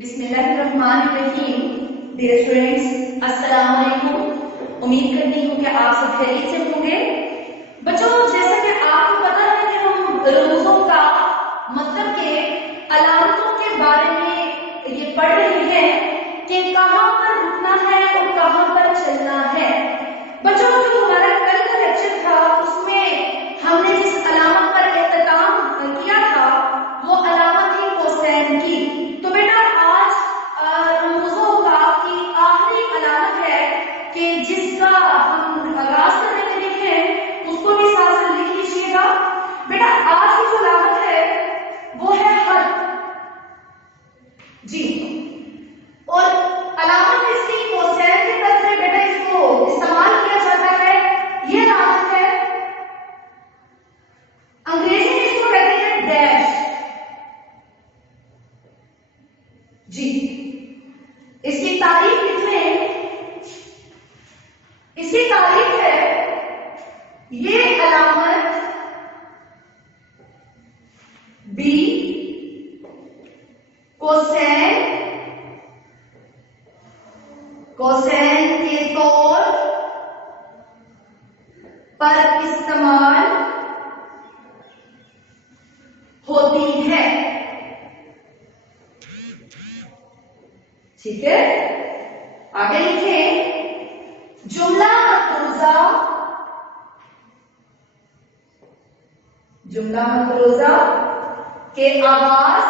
बिस्मिल्लाहिर्रहमानिर्रहीम। Dear students, अस्सलाम वालेकुम। उम्मीद करती हूँ कि आप सब खैरियत से होंगे। बच्चों, जैसा कि आपको पता है कि हम रमूजों का मतलब के अलामतों के बारे में ये पढ़ रहे हैं कि कहाँ पर रुकना है और कहाँ पर चलना है। बच्चों, जो हमारा कल का लेक्चर था उसमें हमने जिस अलामत पर इख्तिताम किया था वो अलामत थी कोसैन की। तो बेटा आज रमूजों का की आखिरी अलामत है कि जिसका हम आगाज करने के लिए हैं उसको भी साथ साथ लिख लीजिएगा। बेटा आज की जो अलामत है वो है हद जी, और अलामत इसकी कोसैन के तर्ज में बेटा इसको इस्तेमाल किया जाता है। ये अलामत है, अंग्रेजी में इसको कहते हैं डैश जी। इसकी तारीफ किसने, इसकी तारीफ है ये अलामत बी कोसैन के तौर पर इस्तेमाल होती है। ठीक है, आगे लिखें जुमला मतरूजा के आगाज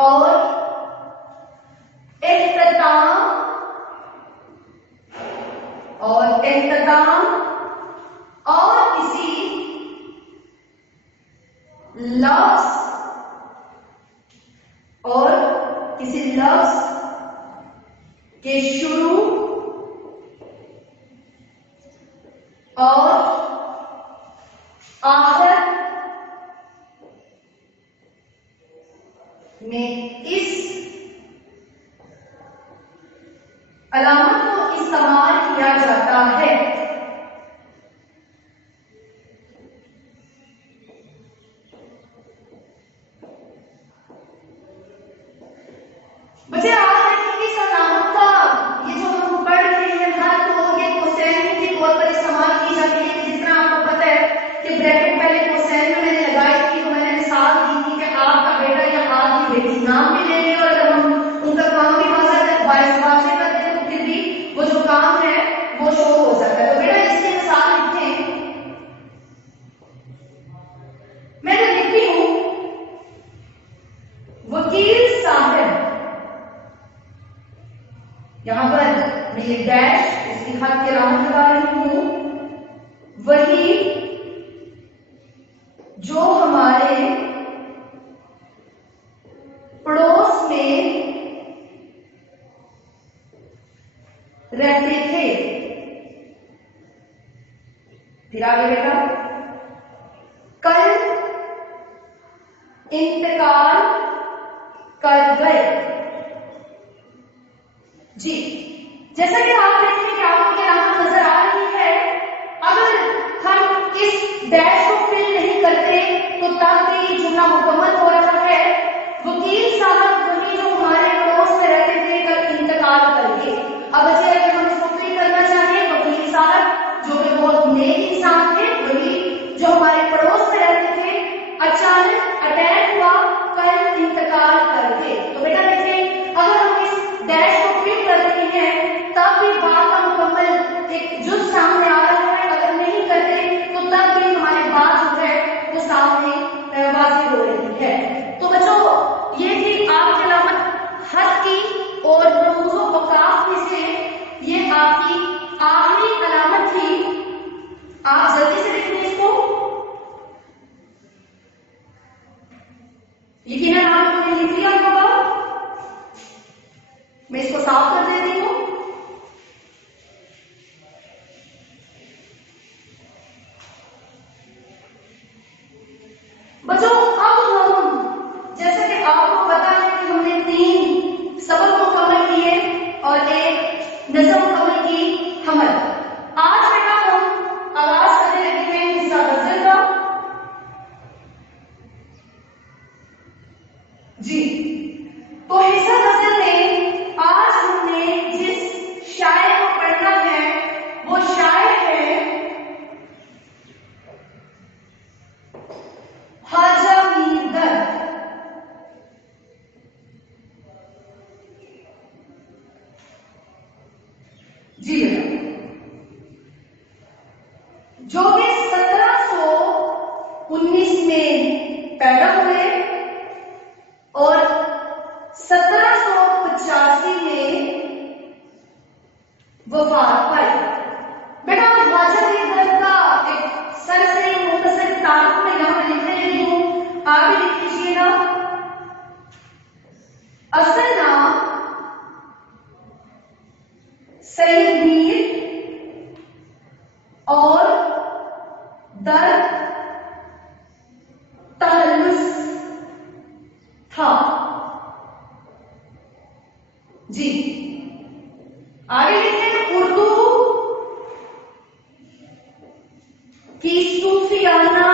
और इख्तिताम और किसी लफ्ज के शुरू और आखिर में इस अलामत को इस्तेमाल किया जाता है। बच्चे आज देखेंगे इस अलामत का ये जो हम पढ़ रहे हैं हर को ये कोसैन के तौर पर इस्तेमाल की जाती है। जिस तरह आपको पता है कि ब्रैकेट पहले कोसैन में मैंने लगाई थी तो मैंने मिसाल दी थी कि आपका बेटा या आपकी बेटी नाम भी ले लिया और अगर हम उनका काम भी वाइस करते हैं तो फिर भी वो जो काम है वो शो हो जाता है। तो बेटा इसकी मिसाल लिखते हैं, मैं जो लिखती हूँ वकील साहब, यहां पर मैं ये डैश इसकी खत के अलामत लगा रही हूं, वही जो हमारे पड़ोस में रहते थे। फिर आगे बेटा कल इंतकाल कर गए जी। जैसा कि आप देखते हैं कि आपको ये अलामत नजर आ रही है, अगर हम इस डैश को फिल नहीं करते तो तब भी जुमला मुकम्मल हो रहा है। वकील साहब वही जो हमारे पड़ोस में रहते थे कल इंतकाल कर गए। अब बच्चे अगर हम इसको फिल करना चाहें, वकील साहब जो कि बहुत नेक इंसान थे वही जो हमारे पड़ोस में रहते थे अचानक अटैक हुआ, कल इंतकाल कर गए। तो बेटा देखिए अगर हम इस डैश को फिल कर रहे हैं तब भी बात का मुकम्मल एक जुज सामने आ रहा है, अगर नहीं करते तो तब भी हमारी बात जो है वो सामने वाज़ेह हो रही है। तो बच्चों ये थी आपकी अलामत हद की और रमूज़ो वकाफ में से ये आपकी आखिरी अलामत थी। आप जल्दी से लिख लें इसको, यकीनन आपको लिख लिया होगा। मैं इसको साफ कर देती हूँ। बच्चों अब हम जैसे कि आपको पता है कि हमने 3 सबक मुकम्मल किए और एक नज़म मुकम्मल की हमल। आज बेटा हम आगाज करने लगे हैं हिस्सा गज़ल का। जी, तो हिस्सा गजल में आज हमने जिस शायर को पढ़ना है वो शायर है ख्वाजा मीर दर्द। जी बेटा, जो कि 1719 में पैदा हुए और 1785 में वफात पाई। बेटा ख्वाजा मीर दर्द का एक सरसरी मुख्तसर तारुफ में यहाँ लिख रहे हूँ, आप भी लिख लीजिएगा। असल नाम सैयद मीर और दर्द तहल्लुस था। जी, आगे लिखते हैं उर्दू की सूफियाना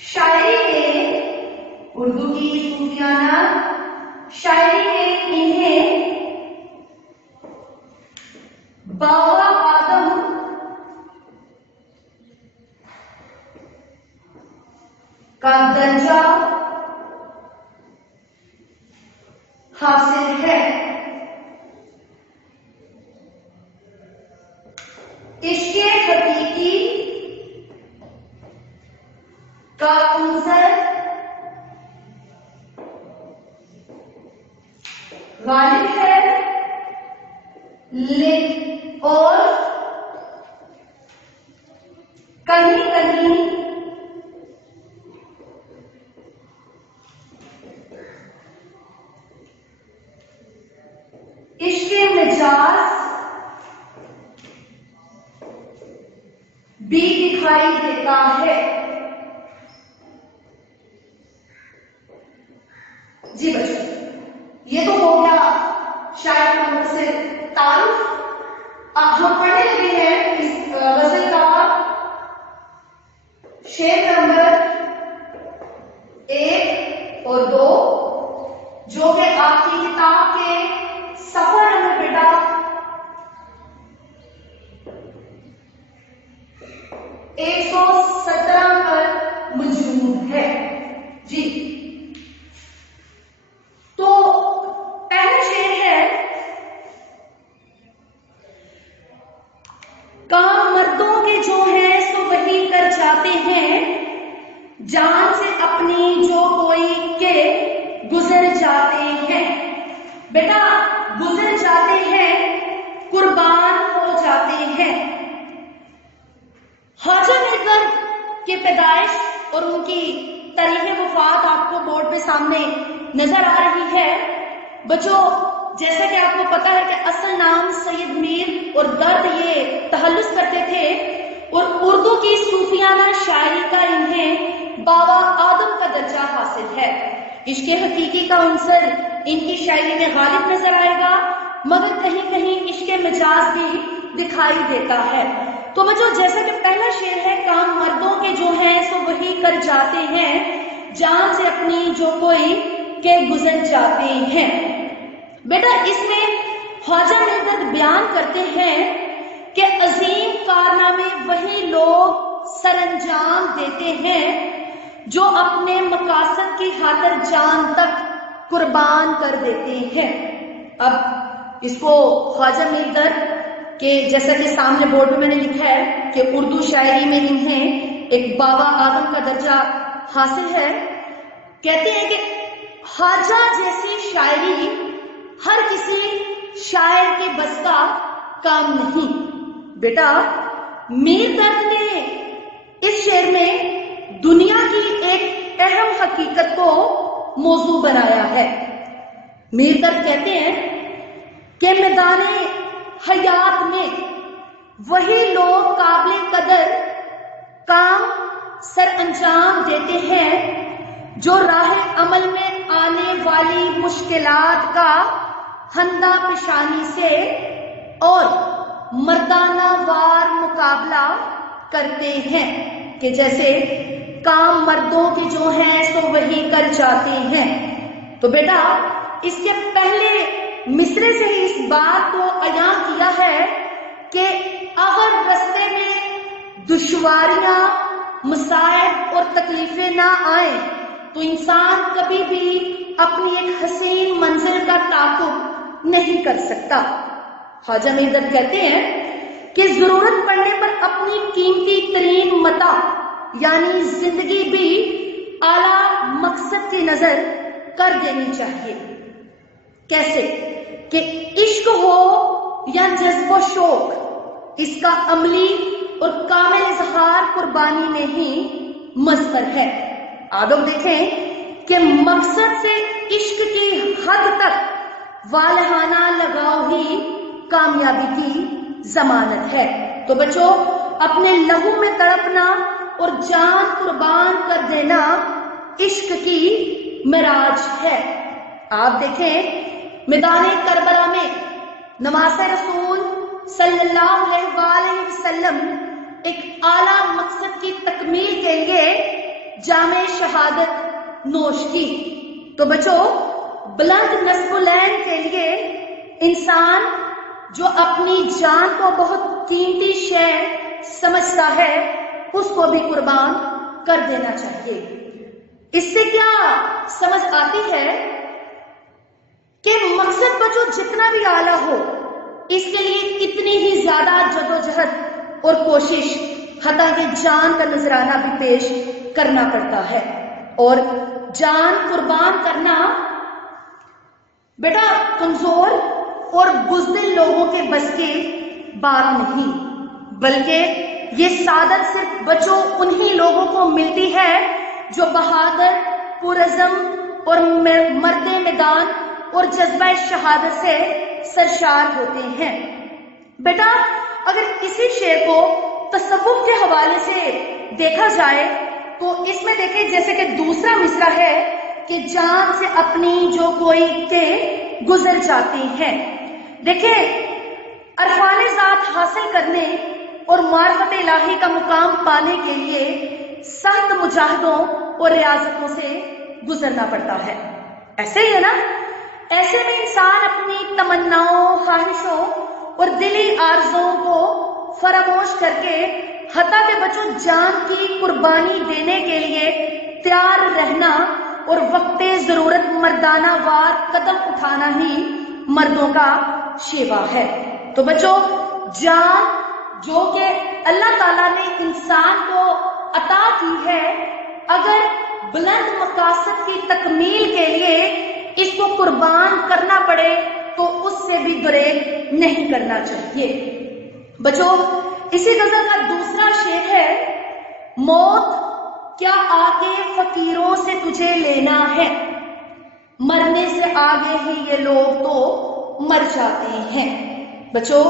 शायरी में, उर्दू की सूफियाना शायरी में इन्हें बाबा आदम का दर्जा हासिल है। इश्क़े हकीकी का उन्सर गालिब है, और कहीं कहीं इश्क़े मिजाज भी दिखाई देता है। जी बच्चों, ये तो हो गया शायर का मुख्तसर तारुफ। अब हम पढ़ने लगे हैं इस गजल का शेर नंबर 1 और 2, जो कि आपकी किताब के सफा नंबर बेटा 117 पर मौजूद है। जी, तो पहला शेर है, काम मर्दों के जो है सो वही कर जाते हैं, जान से अपनी जो कोई के गुजर जाते हैं। बेटा गुजर जाते हैं, कुर्बान हो जाते हैं। ख्वाजा मीर दर्द के पैदाइश और उनकी तारीख वफात आपको बोर्ड पे सामने नजर आ रही है। बच्चों जैसा कि आपको पता है कि असल नाम सैयद मीर और दर्द ये तहल्लुस करते थे, और उर्दू की सूफियाना शायरी का इन्हें बाबा आदम का दर्जा हासिल है। इश्क़े हकीकी का उन्सर इनकी शायरी में गालिब नजर आएगा, मगर कहीं कहीं इश्क़े मिजाज भी दिखाई देता है। तो बच्चों जैसा कि पहला शेर है, काम मर्दों के जो हैं सो वही कर जाते हैं, जान से अपनी जो कोई के गुजर जाते हैं। बेटा इसमें ख्वाजा मीर दर्द बयान करते हैं कि अजीम कारनामे वही लोग सरअंजाम देते हैं जो अपने मकासद की खातिर जान तक कुर्बान कर देते हैं। अब इसको ख्वाजा मीर दर्द के जैसा कि सामने बोर्ड में मैंने लिखा है कि उर्दू शायरी में इन्हें एक बाबा आदम का दर्जा हासिल है। कहते हैं कि ख्वाजा जैसी शायरी हर किसी शायर के बस का काम नहीं। बेटा मीर दर्द ने इस शेर में दुनिया की एक अहम हकीकत को मौजू बनाया है। मीर दर्द कहते हैं कि मैदाने हयात में वही लोग काबिल कदर काम सर अंजाम देते हैं जो राह अमल में आने वाली मुश्किलात का हंदा पेशानी से और मर्दाना वार मुकाबला करते हैं। कि जैसे کام مردوں کے جو ہیں سو وہی کر جاتے ہیں۔ تو بیٹا اس کے پہلے مصرے سے ہی اس بات کو عیاں کیا ہے کہ اگر رستے میں دشواریاں، مصائب اور تکلیفیں نہ آئیں تو انسان کبھی بھی اپنی ایک حسین منزل کا تعاقب نہیں کر سکتا۔ خواجہ میردد کہتے ہیں کہ ضرورت پڑنے پر اپنی قیمتی ترین متاع یعنی زندگی بھی اعلیٰ مقصد کی نظر کر دینی چاہیے۔ کیسے کہ عشق ہو یا جذب و شوق، اس کا عملی اور کامل اظہار قربانی میں ہی مظہر ہے۔ آپ لوگ دیکھیں کہ مقصد سے عشق کی حد تک والہانہ لگاؤ ہی کامیابی کی ضمانت ہے۔ تو بچوں اپنے لہو میں تڑپنا اور جان قربان کر دینا عشق کی معراج ہے۔ آپ دیکھیں میدان کربلا میں نواسہ رسول صلی اللہ علیہ وآلہ وسلم ایک اعلیٰ مقصد کی تکمیل کے لیے جام شہادت نوش کی۔ تو بچوں بلند نصب العین کے لیے انسان جو اپنی جان کو بہت قیمتی شے سمجھتا ہے اس کو بھی قربان کر دینا چاہیے۔ اس سے کیا سمجھ آتی ہے کہ مقصد بچوں جتنا بھی اعلیٰ ہو اس کے لیے اتنی ہی زیادہ جدوجہد اور کوشش حتیٰ کہ جان کا نذرانہ بھی پیش کرنا پڑتا ہے، اور جان قربان کرنا بیٹا کمزور اور بزدل لوگوں کے بس کی بات نہیں، بلکہ یہ سعادت صرف بچوں انہی لوگوں کو ملتی ہے جو بہادر، پرعزم اور مرد میدان اور جذبہ شہادت سے سرشار ہوتے ہیں۔ بیٹا اگر کسی شعر کو تصوف کے حوالے سے دیکھا جائے تو اس میں دیکھیں جیسے کہ دوسرا مصرع ہے کہ جان سے اپنی جو کوئی کے گزر جاتے ہیں۔ دیکھیں عرفان ذات حاصل کرنے اور معرفت الہی کا مقام پانے کے لیے سخت مجاہدوں اور ریاضتوں سے گزرنا پڑتا ہے۔ ایسے ہی ہے نا، ایسے میں انسان اپنی تمناؤں، خواہشوں اور دلی آرزوؤں کو فراموش کر کے حتیٰ کہ بچوں جان کی قربانی دینے کے لیے تیار رہنا اور وقت ضرورت مردانہ وار قدم اٹھانا ہی مردوں کا شیوا ہے۔ تو بچوں جان جو کہ اللہ تعالیٰ نے انسان کو عطا کی ہے، اگر بلند مقاصد کی تکمیل کے لیے اس کو قربان کرنا پڑے تو اس سے بھی گریز نہیں کرنا چاہیے۔ بچوں اسی غزل کا دوسرا شعر ہے، موت کیا آگے فقیروں سے تجھے لینا ہے، مرنے سے آگے ہی یہ لوگ تو مر جاتے ہیں۔ بچوں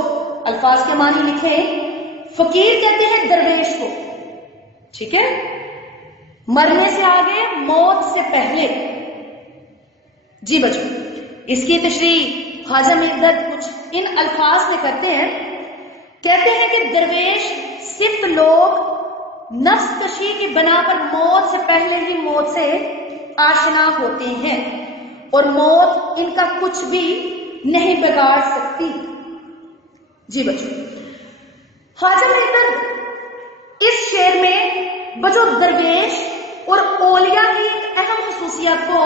الفاظ کے معنی لکھیں، فقیر کہتے ہیں درویش کو، ٹھیک ہے، مرنے سے آگے موت سے پہلے۔ جی بچوں اس کی تشریح خواجہ میردد کچھ ان الفاظ میں کرتے ہیں، کہتے ہیں کہ درویش صرف لوگ نفس کشی کی بنا پر موت سے پہلے ہی موت سے آشنا ہوتے ہیں اور موت ان کا کچھ بھی نہیں بگاڑ سکتی۔ جی بچوں خواجہ میردد اس شعر میں بچوں درویش اور اولیاء کی ایک اہم خصوصیت کو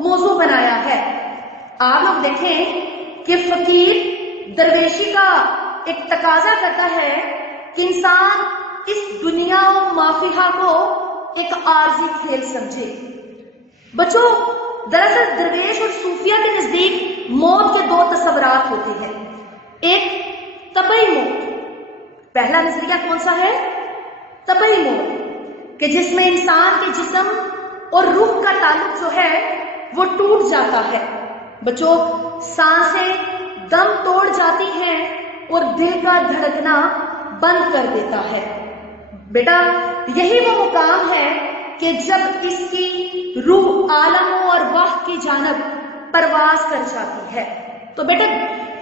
موضوع بنایا ہے۔ آپ لوگ دیکھیں کہ فقیر درویشی کا ایک تقاضا کرتا ہے کہ انسان اس دنیا و مافیہا کو ایک عارضی کھیل سمجھے۔ بچوں دراصل درویش اور صوفیہ کے نزدیک موت کے دو تصورات ہوتے ہیں، ایک طبعی موت، پہلا نظریہ کون سا ہے؟ طبعی موت، کہ جس میں انسان کے جسم اور روح کا تعلق جو ہے وہ ٹوٹ جاتا ہے۔ بچوں سانسیں دم توڑ جاتی ہیں اور دل کا دھڑکنا بند کر دیتا ہے۔ بیٹا یہی وہ مقام ہے کہ جب اس کی روح عالم و ارواح کی جانب پرواز کر جاتی ہے۔ تو بیٹا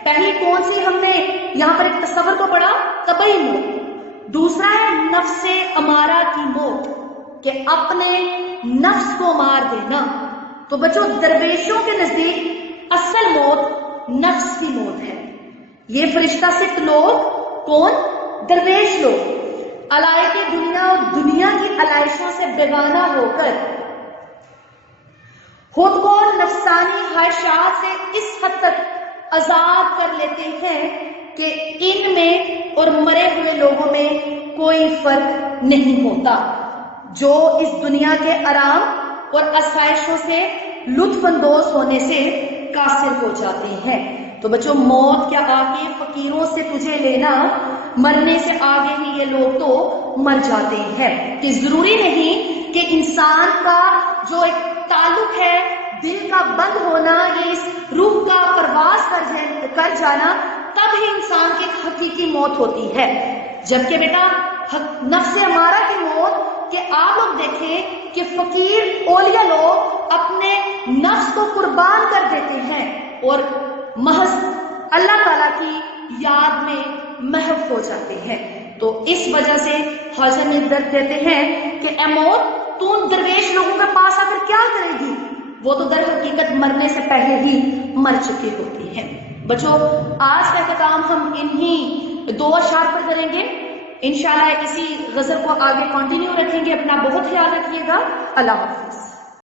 پہلی کون سی ہم نے یہاں پر ایک تصور کو پڑھا؟ طبعی موت۔ دوسرا ہے نفس امارہ کی موت، کہ اپنے نفس کو مار دینا. تو بچوں درویشوں کے نزدیک اصل موت نفس کی موت ہے. یہ فرشتہ سکھ لوگ کون؟ درویش لوگ علائق دنیا اور دنیا کی علائشوں سے بیگانہ ہو کر خود کو نفسانی خواہشات سے اس حد تک آزاد کر لیتے ہیں کہ ان میں اور مرے ہوئے لوگوں میں کوئی فرق نہیں ہوتا، جو اس دنیا کے آرام اور آسائشوں سے لطف اندوز ہونے سے قاصر ہو جاتے ہیں. تو بچوں موت کیا آگے فقیروں سے تجھے لینا، مرنے سے آگے ہی یہ لوگ تو مر جاتے ہیں. کہ ضروری نہیں کہ انسان کا جو ایک تعلق ہے، دل کا بند ہونا، یہ اس روح کا پرواز کر جانا، تب ہی انسان کی حقیقی موت ہوتی ہے. جبکہ بیٹا نفس امارہ کی موت، کہ آپ لوگ دیکھیں کہ فقیر اولیاء لوگ اپنے نفس کو قربان کر دیتے ہیں اور محض اللہ تعالیٰ کی یاد میں محو ہو جاتے ہیں. تو اس وجہ سے خواجہ میں درد دیتے ہیں کہ اے موت، تو ان درویش لوگوں کے پاس آ کر کیا کرے گی؟ وہ تو در حقیقت مرنے سے پہلے ہی مر چکی ہوتی ہیں. بچوں آج کا اختتام ہم انہی 2 اشعار پر کریں گے. انشاءاللہ اسی غزل کو آگے کنٹینیو رکھیں گے. اپنا بہت خیال رکھیے گا. اللہ حافظ.